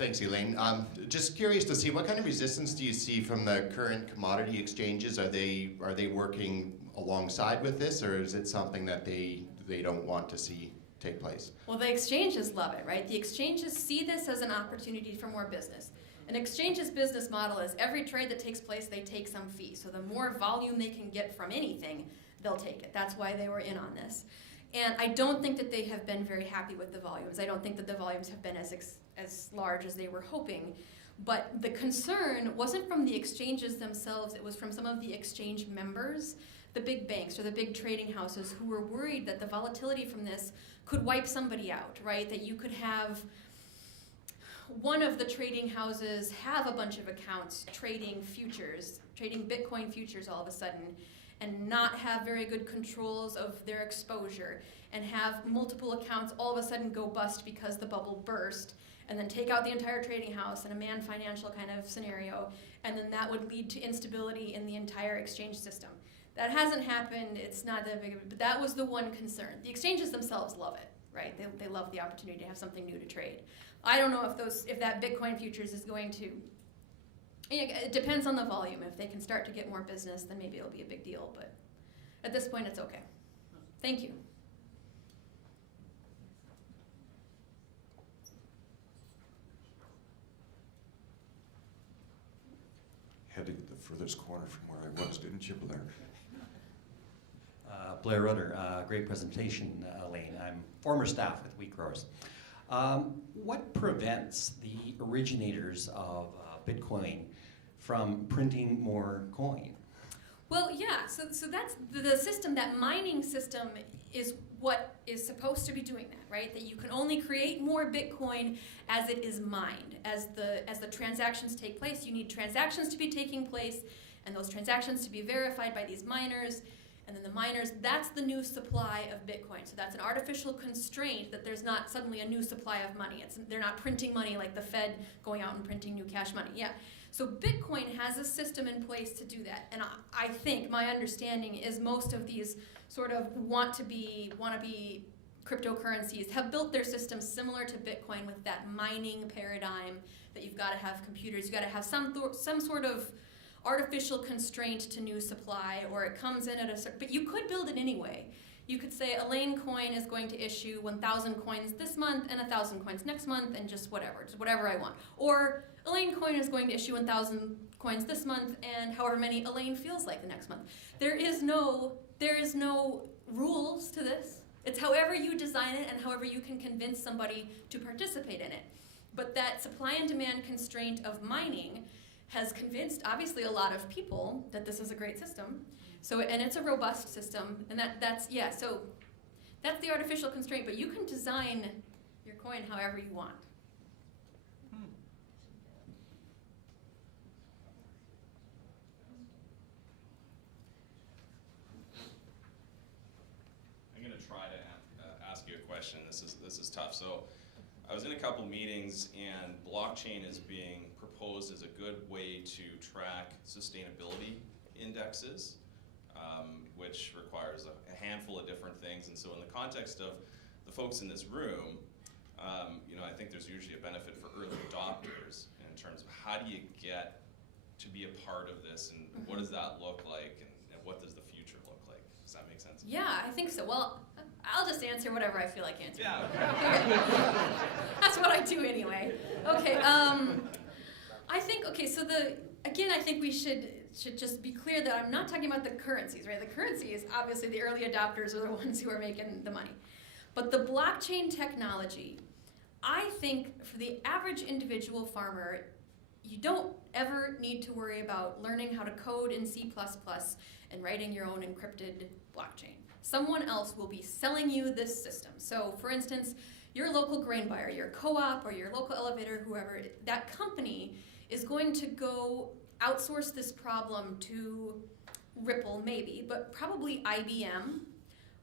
Thanks, Elaine. Just curious to see, what kind of resistance do you see from the current commodity exchanges? Are they working alongside with this, or is it something that they don't want to see take place? Well, the exchanges love it, right? The exchanges see this as an opportunity for more business. An exchange's business model is every trade that takes place, they take some fee. So the more volume they can get from anything, they'll take it. That's why they were in on this. And I don't think that they have been very happy with the volumes. I don't think that the volumes have been as large as they were hoping. But the concern wasn't from the exchanges themselves, it was from some of the exchange members, the big banks or the big trading houses, who were worried that the volatility from this could wipe somebody out, right? That you could have one of the trading houses have a bunch of accounts trading futures, trading Bitcoin futures all of a sudden, and not have very good controls of their exposure, and have multiple accounts all of a sudden go bust because the bubble burst, and then take out the entire trading house in a man financial kind of scenario, and then that would lead to instability in the entire exchange system. That hasn't happened, it's not that big of a, but that was the one concern. The exchanges themselves love it, right? They love the opportunity to have something new to trade. I don't know if that Bitcoin futures is going to, it depends on the volume. If they can start to get more business, then maybe it'll be a big deal, but at this point it's okay. Thank you. Had to get the furthest corner from where I was, didn't you, Blair? Blair Rudder, great presentation, Elaine. I'm former staff with Wheat Growers. What prevents the originators of Bitcoin from printing more coin? Well, yeah, so that's the system. That mining system is what is supposed to be doing that, right? That you can only create more Bitcoin as it is mined. As the transactions take place, you need transactions to be taking place, and those transactions to be verified by these miners. And then the miners, that's the new supply of Bitcoin. So that's an artificial constraint that there's not suddenly a new supply of money. They're not printing money like the Fed going out and printing new cash money. Yeah. So Bitcoin has a system in place to do that. And I think my understanding is most of these sort of want to be cryptocurrencies have built their systems similar to Bitcoin, with that mining paradigm that you've got to have computers, you've got to have some sort of artificial constraint to new supply, or it comes in at a certain, but you could build it anyway. You could say Elaine Coin is going to issue 1,000 coins this month and 1,000 coins next month, and just whatever I want. Or Elaine Coin is going to issue 1,000 coins this month and however many Elaine feels like the next month. There is no rules to this. It's however you design it and however you can convince somebody to participate in it. But that supply and demand constraint of mining has convinced, obviously, a lot of people that this is a great system. So, and it's a robust system, and that's the artificial constraint, but you can design your coin however you want. I'm going to try to ask you a question. This is tough. So I was in a couple meetings, and blockchain is being proposed as a good way to track sustainability indexes, which requires a handful of different things. And so in the context of the folks in this room, I think there's usually a benefit for early adopters in terms of how do you get to be a part of this, and what does that look like, and what does the future look like? Does that make sense? Yeah, I think so. Well, I'll just answer whatever I feel like answering. Yeah. That's what I do anyway. Okay. I think, I think we should just be clear that I'm not talking about the currencies, right? The currencies, obviously the early adopters are the ones who are making the money. But the blockchain technology, I think for the average individual farmer, you don't ever need to worry about learning how to code in C++ and writing your own encrypted blockchain. Someone else will be selling you this system. So for instance, your local grain buyer, your co-op or your local elevator, whoever, that company is going to go outsource this problem to Ripple maybe, but probably IBM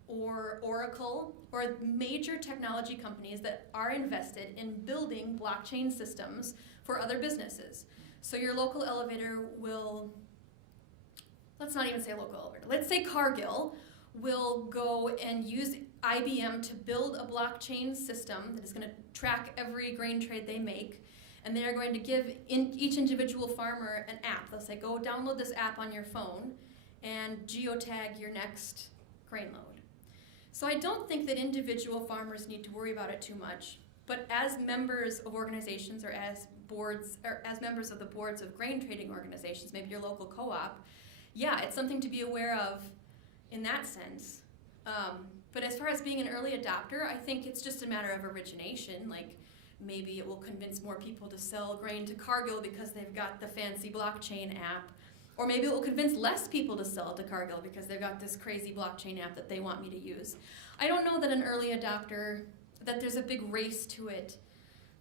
or Oracle or major technology companies that are invested in building blockchain systems for other businesses. So your local elevator will, let's not even say local elevator, let's say Cargill will go and use IBM to build a blockchain system that is going to track every grain trade they make. and they are going to give each individual farmer an app. They'll say, go download this app on your phone and geotag your next grain load. So I don't think that individual farmers need to worry about it too much, but as members of organizations or as boards, or as members of the boards of grain trading organizations, maybe your local co-op, yeah, it's something to be aware of in that sense. But as far as being an early adopter, I think it's just a matter of origination. Like, maybe it will convince more people to sell grain to Cargill because they've got the fancy blockchain app. Or maybe it will convince less people to sell to Cargill because they've got this crazy blockchain app that they want me to use. I don't know that an early adopter, that there's a big race to it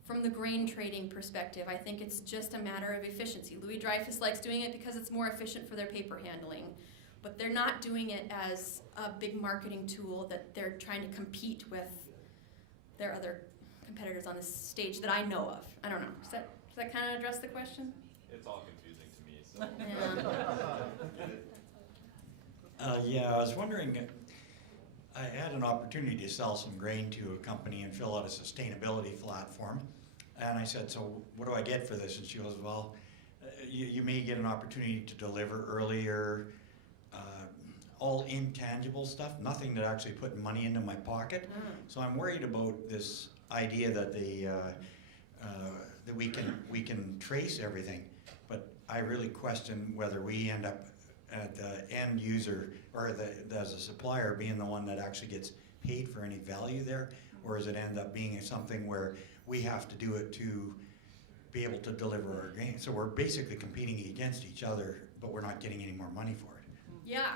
from the grain trading perspective. I think it's just a matter of efficiency. Louis Dreyfus likes doing it because it's more efficient for their paper handling. But they're not doing it as a big marketing tool that they're trying to compete with their other competitors on the stage that I know of. I don't know. Does that kind of address the question? It's all confusing to me, so. Yeah. Yeah, I was wondering, I had an opportunity to sell some grain to a company and fill out a sustainability platform. And I said, so what do I get for this? And she goes, well, you may get an opportunity to deliver earlier, all intangible stuff, nothing that actually put money into my pocket. So I'm worried about this idea that that we can trace everything, but I really question whether we end up at the end user or as a supplier being the one that actually gets paid for any value there, or does it end up being something where we have to do it to be able to deliver our grain? So we're basically competing against each other, but we're not getting any more money for it. Yeah,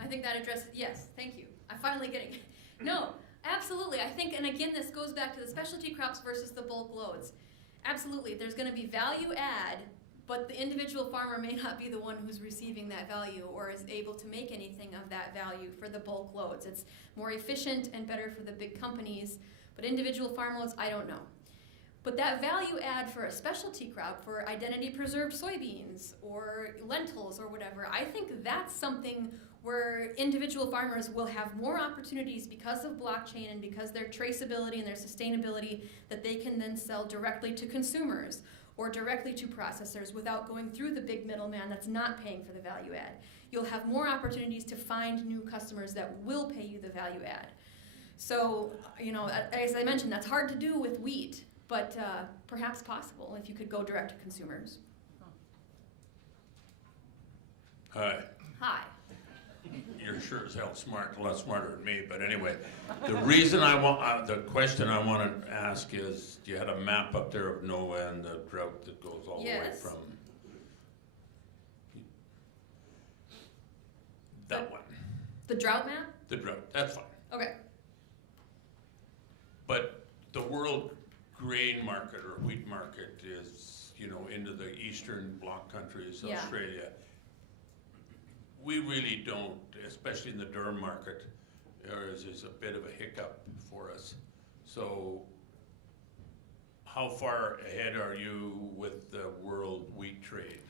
I think that addresses, yes, thank you. I'm finally getting it. No, absolutely. I think, and again, this goes back to the specialty crops versus the bulk loads. Absolutely, there's going to be value add, but the individual farmer may not be the one who's receiving that value or is able to make anything of that value for the bulk loads. It's more efficient and better for the big companies, but individual farm loads, I don't know. But that value add for a specialty crop, for identity preserved soybeans or lentils or whatever, I think that's something where individual farmers will have more opportunities because of blockchain and because their traceability and their sustainability that they can then sell directly to consumers or directly to processors without going through the big middleman that's not paying for the value add. You'll have more opportunities to find new customers that will pay you the value add. So, as I mentioned, that's hard to do with wheat, but perhaps possible if you could go direct to consumers. Hi. Hi. You're sure as hell smart, a lot smarter than me, but anyway, the reason the question I want to ask is, you had a map up there of NOAA and the drought that goes all the way Yes. from that one, The drought map? the drought, that's fine. Okay. But the world grain market or wheat market is, into the eastern bloc countries, Yeah. Australia. We really don't, especially in the Durham market, is a bit of a hiccup for us. So how far ahead are you with the world wheat trade?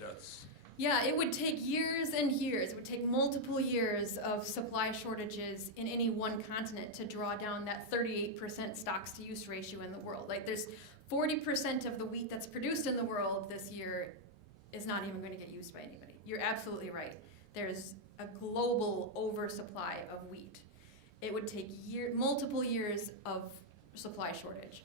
Yeah, it would take years and years. It would take multiple years of supply shortages in any one continent to draw down that 38% stocks to use ratio in the world. Like, there's 40% of the wheat that's produced in the world this year is not even going to get used by anybody. You're absolutely right. There's a global oversupply of wheat. It would take multiple years of supply shortage.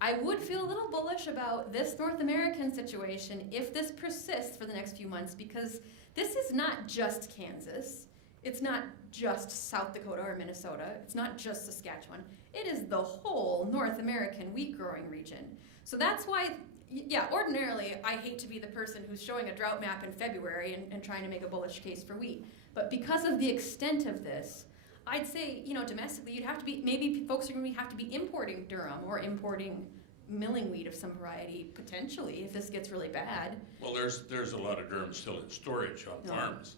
I would feel a little bullish about this North American situation if this persists for the next few months, because this is not just Kansas. It's not just South Dakota or Minnesota. It's not just Saskatchewan. It is the whole North American wheat growing region. So that's why, yeah, ordinarily I hate to be the person who's showing a drought map in February and trying to make a bullish case for wheat. But because of the extent of this, I'd say, domestically, you'd have to be, maybe folks are going to have to be importing durum or importing milling wheat of some variety, potentially, if this gets really bad. Well, there's a lot of durum still in storage on farms.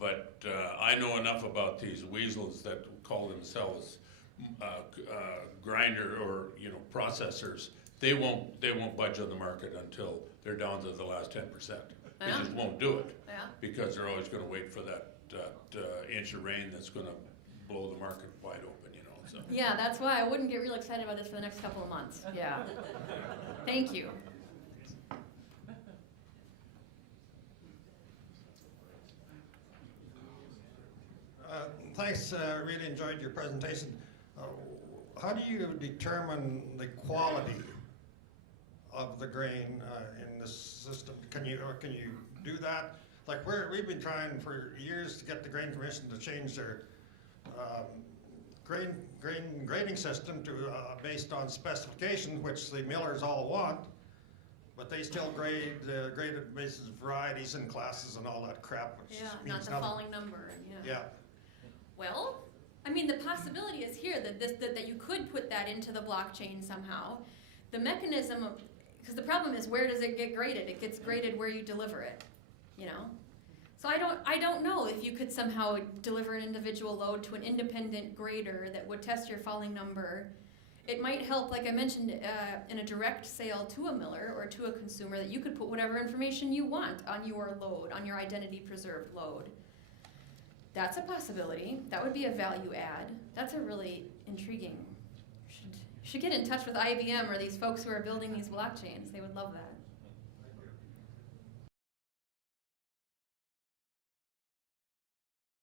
But I know enough about these weasels that call themselves grinder or processors. They won't budge on the market until they're down to the last 10%. They just won't do it because they're always going to wait for that inch of rain that's going to blow the market wide open. So. Yeah, that's why I wouldn't get real excited about this for the next couple of months. Yeah. Thank you. thanks. Really enjoyed your presentation. How do you determine the quality of the grain in this system? Can you do that? Like we've been trying for years to get the Grain Commission to change their grading system to based on specification, which the millers all want, but they still grade graded basis of varieties and classes and all that crap. Which Yeah, means not the nothing. falling number. Yeah. Yeah. Well, I mean, the possibility is here that you could put that into the blockchain somehow. The mechanism of, because the problem is, where does it get graded? It gets graded where you deliver it, you know? So I don't know if you could somehow deliver an individual load to an independent grader that would test your falling number. It might help, like I mentioned, in a direct sale to a miller or to a consumer, that you could put whatever information you want on your load, on your identity preserved load. That's a possibility. That would be a value add. That's a really intriguing. Should get in touch with IBM or these folks who are building these blockchains. They would love that.